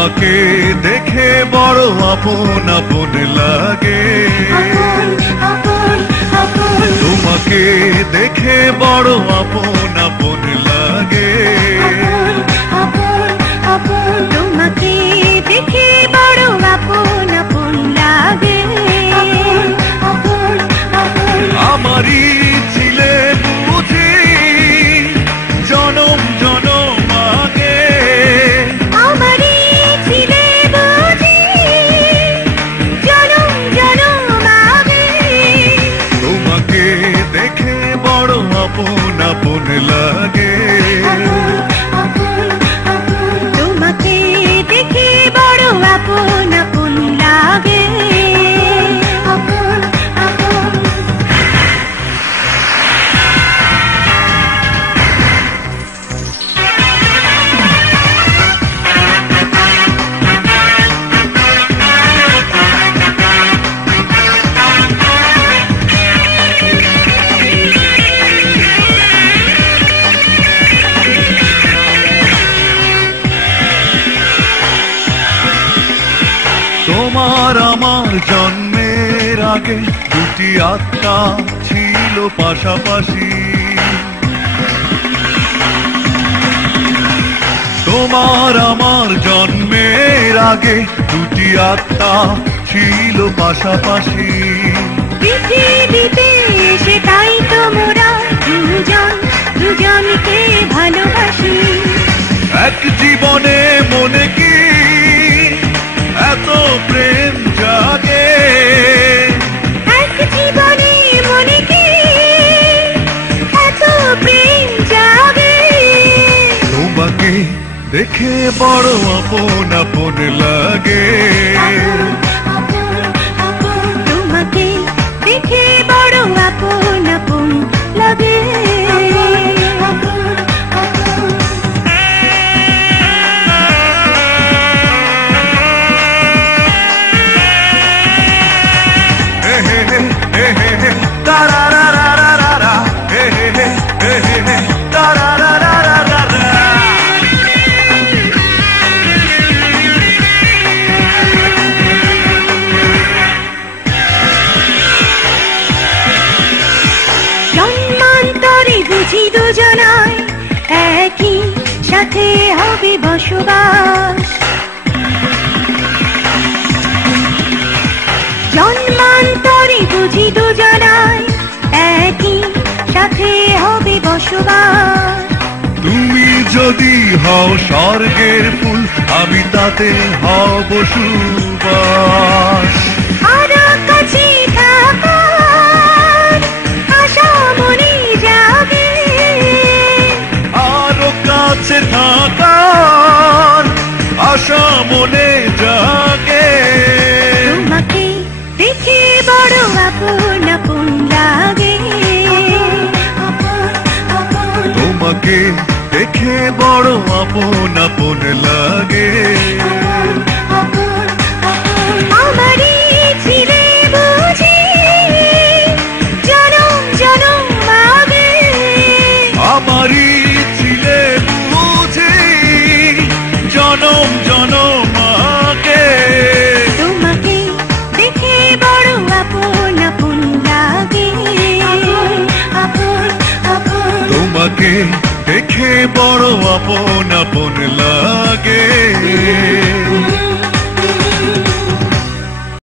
তোমাকে দেখে বড় আপন আপন লাগে, তোমাকে দেখে বড় আপন আপন লাগে, তোমাকে দেখে বড় আপন আপন লাগে। আমারই ছিলে বুঝি জনম জনম আগে, আমারই ছিলে বুঝি জনম জনম আগে, তোমাকে দেখে বড় আপন আপন লাগে, তোমাকে দেখে বড় আপন আপন লাগে। তোমার আমার জন্মের আগে দুটি আত্মা ছিল পাশাপাশি, তোমার আমার জন্মের আগে দুটি আত্মা ছিল পাশাপাশি। পৃথিবীতে সেটাই তো মোরা দুজন দুজনকে ভালোবাসি, এক জীবনে মনে কি এত প্রেম জাগে, এক জীবনে মনে কি এত প্রেম জাগে, তোমাকে দেখে বড় আপন আপন লাগে, তোমাকে দেখে বড় আপন আপন লাগে। জন্মান্তরে বুঝি দুজনায় একই সাথে হবে বসবাস, জন্মান্তরে বুঝি দুজনায় একই সাথে হবে বসবাস। তুমি যদি হও স্বর্গের ফুল আমি তাতে হব সুবাস, আরো কাছে থাকার আশা মনে জাগে, আরো কাছে থাকার আশা মনে জাগে, তোমাকে দেখে বড় আপন আপন লাগে, তোমাকে দেখে বড় আপন আপন লাগে, আমারই ছিলে বুঝি জনম জনম আগে, আমারই ছিলে বুঝি জনম জনম আগে, তোমাকে দেখে বড় আপন আপন লাগে, তোমাকে দেখে বড় আপন আপন লাগে।